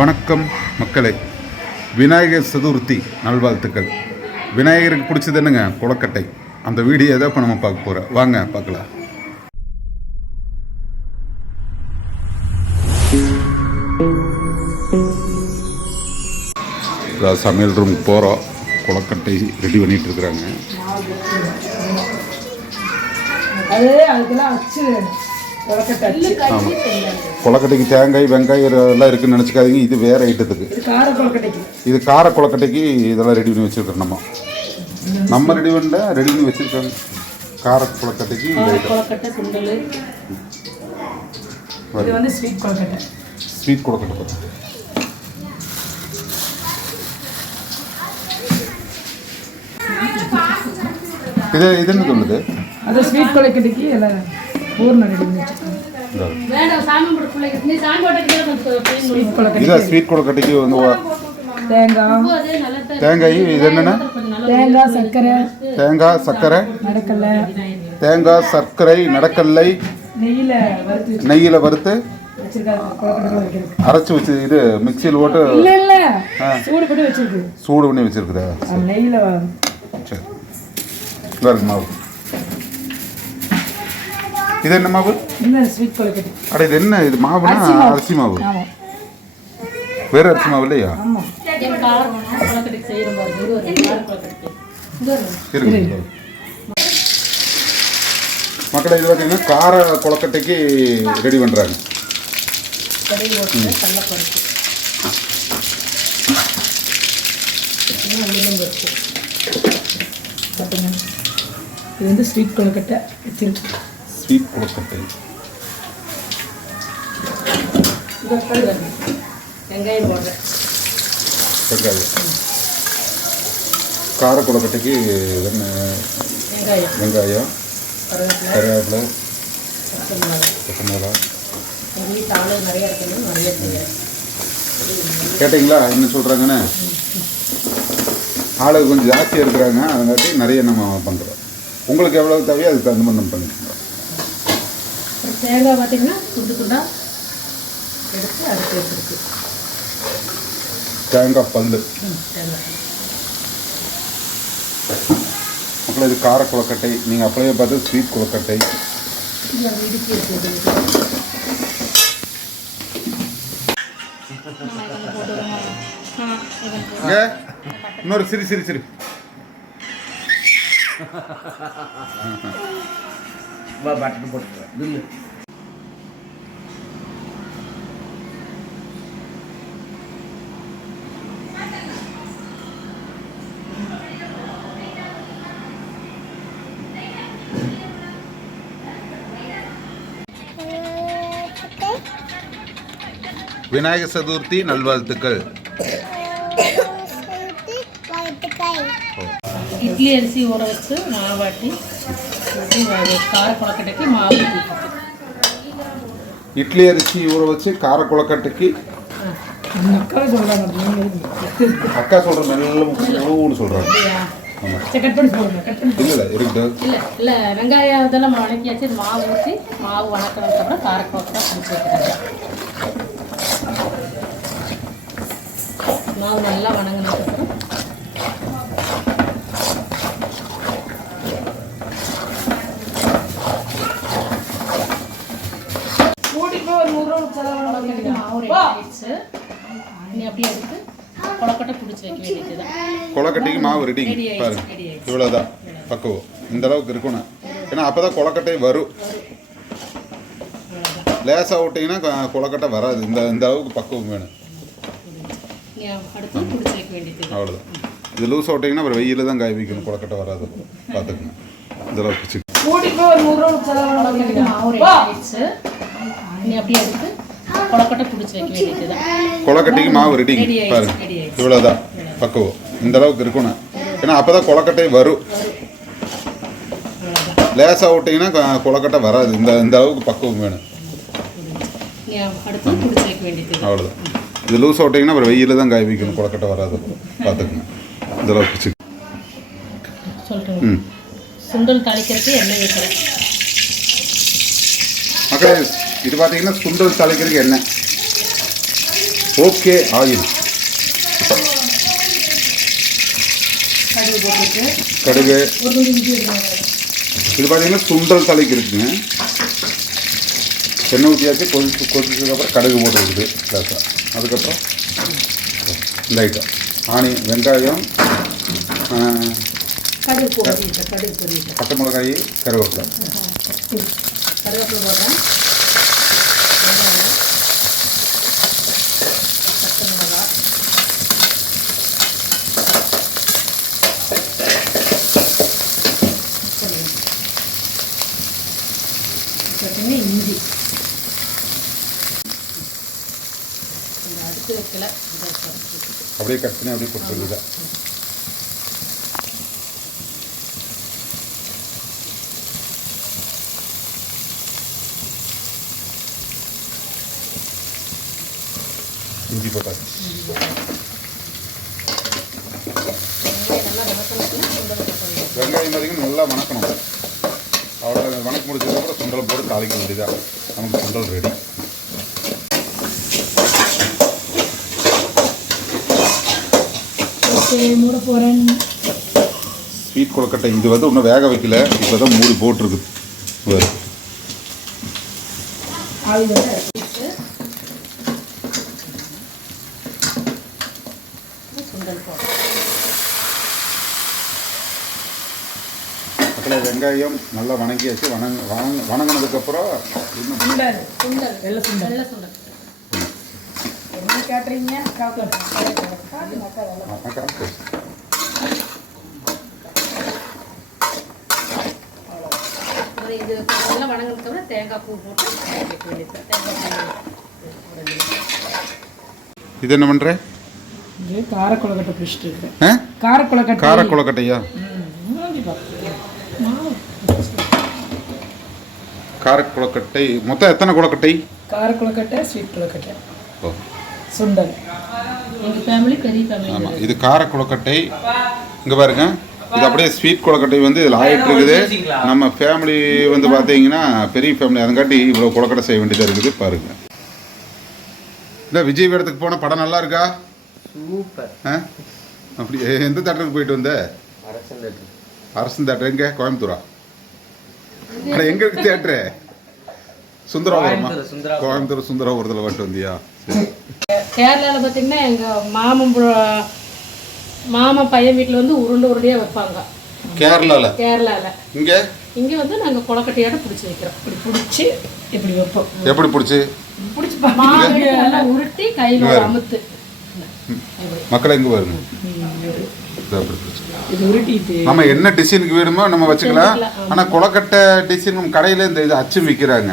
வணக்கம் மக்களே. விநாயகர் சதுர்த்தி நல்வாழ்த்துக்கள். விநாயகருக்கு பிடிச்சது என்னங்க? கொலக்கட்டை அந்த வீடியோ தான் இப்போ நம்ம பார்க்க போகிறோம் வாங்க பார்க்கலாம். சமையல் ரூம் போகிறோம் கொலக்கட்டை ரெடி பண்ணிட்டு இருக்கிறாங்க. ஆமாம் கொலக்கட்டைக்கு தேங்காய் வெங்காயம் எல்லாம் இருக்குன்னு நினச்சிக்காதீங்க. இது வேறு ஐட்டத்துக்கு இது கார கொலக்கட்டைக்கு இதெல்லாம் ரெடி பண்ணி வச்சுருக்கோம் நம்ம. நம்ம ரெடி பண்ணல ரெடி பண்ணி வச்சுருக்காங்க கார கொலக்கட்டைக்கு இந்த ஐட்டம் ஸ்வீட் கொலக்கட்டை. இது இது என்ன சொல்லுது? அது ஸ்வீட் கொலக்கட்டைக்கு எல்லாம் பேன் ஸ்வீட் கொலக்கட்டை இதான் ஸ்வீட் கொலக்கட்டைக்கு வந்து தேங்காய். தேங்காய் இது என்னென்ன? தேங்காய் சர்க்கரை. தேங்காய் சர்க்கரை. நடக்கலை. தேங்காய் சர்க்கரை நடக்கல்லை நெய்யில் வறுத்து அரைச்சி வச்சு இது மிக்சியில் போட்டு இல்லை இல்லை. சூடு போட்டு வச்சிருக்கு. சூடு பண்ணி வச்சுருக்குதா? நெய்யில் சரி. மாவு. இது என்ன மாவு? இந்த ஸ்வீட் கொலக்கட்டை அட இது என்ன? இது மாவுனா அரிசி மாவு. வேற அரிசி மாவு இல்லையா? இருக்கு. மக்களை இது பார்த்தீங்கன்னா கார கொலக்கட்டைக்கு ரெடி பண்ணுறாங்க இது வந்து ஸ்வீட் கொலக்கட்டை வச்சிருக்கு. ஒரு பாருங்க. வெங்காயம் போடுறேன். வெங்காயம். கார என்ன? வெங்காயம். வெங்காயம். கருவேப்பிலை. பச்சை மிளகா கேட்டிங்களா? என்ன சொல்கிறாங்கன்னு ஆளு கொஞ்சம் ஜாஸ்தியாக இருக்கிறாங்க. அதங்காட்டி நிறைய நம்ம பண்ணுறோம் உங்களுக்கு எவ்வளோ தேவையோ அதுக்கு தகுந்த மாதிரி நம்ம பண்ணிக்கிறோம் தேங்காய் பார்த்தீங்கன்னா துண்டு துண்டாக எடுத்து அடுத்து வச்சிருக்கு. தேங்காய் பல்லு. ம் தேங்காய் மக்கள் இது கார கொலக்கட்டை நீங்கள் அப்படியே பார்த்து ஸ்வீட் அந்த இடுக்கி இன்னொரு சிரி சிரி சிரி. பட்டன் போட்டுக்கிறேன் விநாயகர் சதுர்த்தி நல்வாழ்த்துக்கள். இட்லி அரிசி ஊற வச்சு மாவாட்டி கார கொலக்கட்டைக்கு மாவு இட்லி அரிசி ஊற வச்சு கார கொலக்கட்டைக்கு நம்ம அக்காவை சொல்கிறாங்க அக்கா சொல்கிற மெல்லும் சொல்கிறாங்க ஆமாம் சரி கட் பண்ணி போடுங்க கட் பண்ணி இல்லை இல்லை இருக்கட்டும் இல்லை இல்லை வெங்காயம் இதெல்லாம் வணக்கியாச்சு மாவு ஊற்றி மாவு வணக்கினதுக்கப்புறம் கார கொலக்கட்டை பிடிச்சி வைக்கிறாங்க மாவு நல்லா வணங்கினதுக்கப்புறம் கூட்டிட்டு போய் ஒரு நூறுரூவா கொலக்கட்டைக்கு மாவு ரெடி ஆயிடுச்சு நீ அப்படியே எடுத்து கொலக்கட்டை பிடிச்சி வைக்க வேண்டியதுதான் கொலக்கட்டைக்கு மாவு ரெடி ரெடி ஆயிடுச்சு பாருங்க இவ்வளோதான் பக்குவம். இந்த அளவுக்கு இருக்கணும். ஏன்னா அப்போ தான் கொலக்கட்டை வரும். லேசாக விட்டிங்கன்னா கொலக்கட்டை வராது. இந்த இந்த அளவுக்கு பக்குவம் வேணும். அவ்வளோதான் இது லூஸ் விட்டிங்கன்னா அப்புறம் வெயில தான் காய வைக்கணும். கொலக்கட்டை வராது. பார்த்துக்கங்க. இந்த அளவுக்கு நூறுரூவா கொலக்கட்டைக்கு மாவு ரெடி பாருங்க. இவ்வளோதான் பக்குவம். இந்த அளவுக்கு இருக்கணும். ஏன்னா அப்போ தான் கொலக்கட்டை வரும். லேசாக விட்டிங்கன்னா கொலக்கட்டை வராது. இந்த இந்த அளவுக்கு பக்குவம் வேணும். அவ்வளோதான் இது லூஸ் விட்டிங்கன்னா அப்புறம் வெயில தான் காய வைக்கணும். கொலக்கட்டை வராது. பார்த்துக்கங்க. இந்த அளவுக்கு ம். சுண்டல் தாளிக்கிறதுக்கு எண்ணெய் வைக்கிறேன் மக்களே இது பார்த்தீங்கன்னா சுண்டல் தலைக்கிறதுக்கு எண்ணெய். ஓகே ஆயில் போட்டுட்டு கடுகு. ஒரு இஞ்சி இது பார்த்தீங்கன்னா சுண்டல் தலைக்கு இருக்குங்க. எண்ணெய் ஊற்றியாச்சு கொதிச்சு கொதிச்சதுக்கப்புறம் கடுகு போட்டு இருக்குது லேசாக அதுக்கப்புறம் இந்த ஐட்டம் ஆனி வெங்காயம் பச்சை மிளகாய் கருவேப்பிலை. கருவேப்பிலை போடுறேன் வெங்காயம், பச்சை மிளகா சரி. பார்த்தீங்கன்னா இஞ்சி இந்த அடுத்து வைக்கல இதை குறைச்சிட்டு. அப்படியே கட் பண்ணி அப்படியே கொடுத்துருங்க இஞ்சி போட்டாச்சு வெங்காயம் வரைக்கும் நல்லா வணக்கணும் அவ்வளோ வணக்க முடிச்சதுக்கப்புறம் சுண்டல் போட்டு தாளிக்க வேண்டியதாக நமக்கு சுண்டல் ரெடி மூட போகிறேன் ஸ்வீட் கொழுக்கட்டை இது வந்து இன்னும் வேக வைக்கல. இப்போ தான் மூடி போட்டிருக்குது போடுறேன் மக்களே வெங்காயம் நல்லா வணங்கியாச்சு. வணங்க வணங்க வணங்கினதுக்கப்புறம் இன்னும் சுண்டல் சுண்டல் வெள்ளை சுண்டல். வெள்ளை சுண்டல். என்ன கேட்டுறீங்க இது நல்லா வணங்கினதுக்கப்புறம் தேங்காய் பூ போட்டு தேங்காய் இது என்ன பண்ணுற இது காரக்குழக்கட்டை பிடிச்சிட்டு இருக்கிறேன் ஆ? காரக்குழக்கட்டை. கார கொழுக்கட்டையா ம், மூஞ்சி பாரு. மாவு. கார கொழுக்கட்டை மொத்தம் எத்தனை கொழுக்கட்டை? காரக்குழக்கட்டை ஸ்வீட் குழக்கட்டை. ஓ. சுண்டல். எங்கள் ஃபேமிலி பெரிய ஃபேமிலி ஆமாம் இது கார கொழுக்கட்டை. இங்கே பாருங்க இது அப்படியே ஸ்வீட் கொழுக்கட்டை வந்து இதில் ஆயிட்டு இருக்குது. நம்ம ஃபேமிலி வந்து பார்த்தீங்கன்னா பெரிய ஃபேமிலி அதங்காட்டி இவ்வளோ கொழுக்கட்டை செய்ய வேண்டியதாக இருக்குது பாருங்க. இல்லை விஜய் வேடத்துக்கு போன படம் நல்லா இருக்கா? சூப்பர். ஆ? அப்படி எந்த தேட்டருக்கு போயிட்டு வந்த? அரசன் அரசன் தேட்டர் எங்கே? கோயம்புத்தூரா? அட எங்கே இருக்கு தேட்டரு? சுந்தராபுரமா கோயம்புத்தூர், சுந்தராபுரத்தில் போயிட்டு வந்தியா? கேரளாவில் பார்த்தீங்கன்னா எங்கள் மாமன் புற- மாமன் பையன் வீட்டில் வந்து உருண்டை உருண்டையாக வைப்பாங்க. கேரளாவில் கேரளாவில் இங்கே? இங்கே வந்து நாங்கள் கொலக்கட்டையோட பிடிச்சி வைக்கிறோம். இப்படி பிடிச்சி இப்படி வைப்போம். எப்படி பிடிச்சி? பிடிச்சி நல்லா உருட்டி கையில் அமுத்து. மக்களை எங்கே பாருங்க உருட்டிட்டு நம்ம என்ன டிசைனுக்கு வேணுமோ நம்ம வச்சுக்கலாம். ஆனால் கொலக்கட்டை டிசைன் நம்ம கடையில் இந்த இது அச்சு விற்கிறாங்க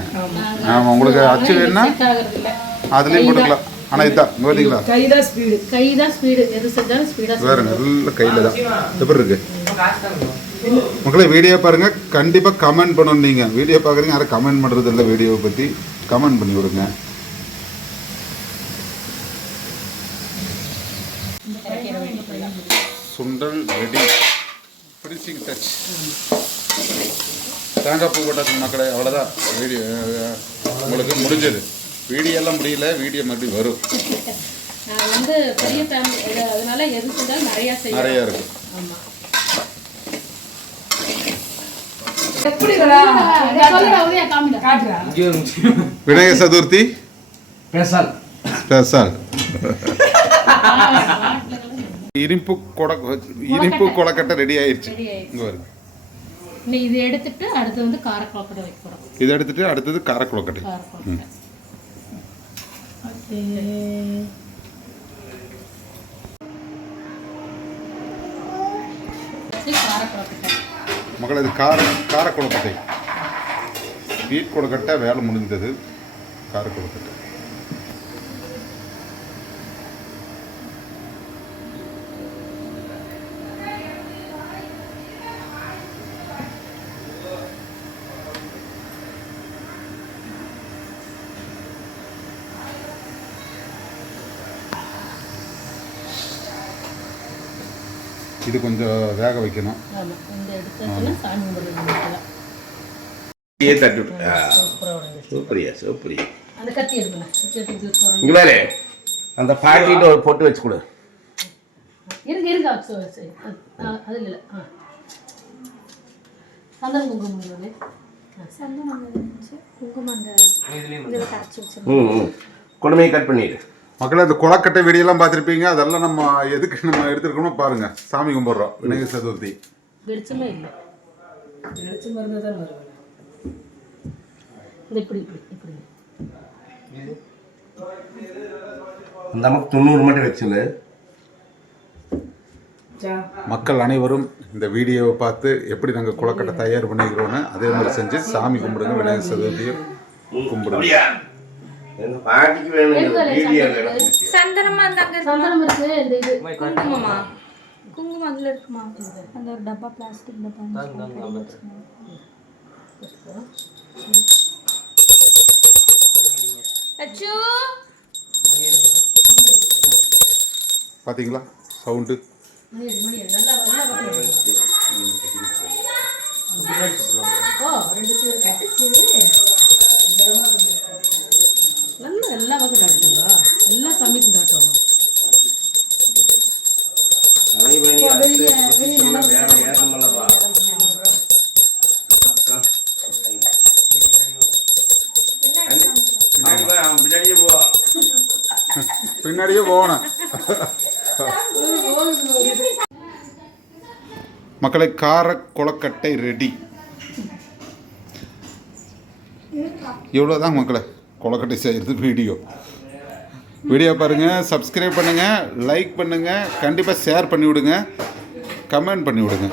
ஆமாம் உங்களுக்கு அச்சு வேணும்னா செட் ஆகிறது இல்லை அதுலேயும் போட்டுக்கலாம். ஆனால் இதுதான் பார்த்தீங்களா கைதான் ஸ்பீடு கை தான் ஸ்பீடு எது செஞ்சாலும் ஸ்பீடாக வேறு நல்ல கையில் தான். எப்படி இருக்கு? மக்களே வீடியோ பாருங்க. கண்டிப்பாக கமெண்ட் பண்ணணும் நீங்கள் வீடியோ பார்க்குறீங்க யாரும் கமெண்ட் பண்ணுறது இல்லை வீடியோவை பற்றி கமெண்ட் பண்ணி விடுங்க. சுண்டல் ரெடி ஃபினிஷிங் டச் தேங்காய் பூ போட்டாச்சு மக்களே அவ்வளோதான் வீடியோ உங்களுக்கு முடிஞ்சது. வீடியோ எல்லாம் முடியல வீடியோ மறுபடியும் வரும். வந்து பெரிய ஃபேமிலி அதனால எது செஞ்சாலும் நிறையா செய்யணும் நிறையா காட்டுறா. விநாயகர் சதுர்த்தி? ஸ்பெஷல் ஸ்பெஷல் இனிப்பு கொட இனிப்பு கொலக்கட்டை. ரெடி ஆயிடுச்சு இங்க இன்னும் இது எடுத்துட்டு அடுத்து வந்து காரக்குழக்கட்டை வைக்க போகிறோம் இதை எடுத்துட்டு அடுத்தது கார கொலக்கட்டை மக்கள் இது கார கார கொலக்கட்டை ஸ்வீட் கொலக்கட்டை வேலை முடிந்தது கார கொலக்கட்டை இது கொஞ்சம் வேக வைக்கணும். தட்டு. சூப்பரியா சூப்பரியா. அந்த இங்கே வேறு அந்த பாட்டிட்டு ஒரு பொட்டு வச்சு கொடு. சரி அது- இல்லை ஆ. சந்தன குங்குமம் உள்ளது. ம் ம். கொடுமையை கட் பண்ணிடு. மக்களே இந்த கொலக்கட்டை வெடியெல்லாம் பார்த்துருப்பீங்க. அதெல்லாம் நம்ம எதுக்கு நம்ம எடுத்துருக்கணும் பாருங்க. சாமி கும்பிட்றோம். விநாயகர் சதுர்த்தி. வெளிச்சமே இல்லை. வெளிச்சம் இருந்தால் தான் வரும் இந்த இப்படி இப்படி இப்படி. அந்த நமக்கு தொண்ணூறு மட்டும் வச்சுன்னு சா மக்கள் அனைவரும் இந்த வீடியோவை பார்த்து எப்படி நாங்கள் கொலக்கட்டை தயார் பண்ணிக்கிறோன்னு அதே மாதிரி செஞ்சு சாமி கும்பிடுங்க. விநாயகர் சதுர்த்தியும் கும்பிடுங்க. பாட்டிக்கு வேணும் வீடியோ வேணும் சந்தனமா இருந்தாங்க சந்தனம் இருக்கு இந்த இது குங்குமமா குங்குமம் அதுல இருக்குமா அந்த ஒரு டப்பா பிளாஸ்டிக் டப்பா அச்சு பார்த்தீங்களா சவுண்டு ஓ ரெண்டு சீடு கட்டிச்சு நல்லா எல்லா பக்கம் காட்டுங்க எல்லா சாமிக்கும் நல்லா பின்னாடியே போகணும். மக்களை கார கொலக்கட்டை ரெடி இவ்வளோதான் மக்களை? கொலக்கட்டை செய்கிறது வீடியோ. வீடியோ பாருங்கள் சப்ஸ்கிரைப் பண்ணுங்கள் லைக் பண்ணுங்கள் கண்டிப்பாக ஷேர் பண்ணிவிடுங்க கமெண்ட் பண்ணிவிடுங்க.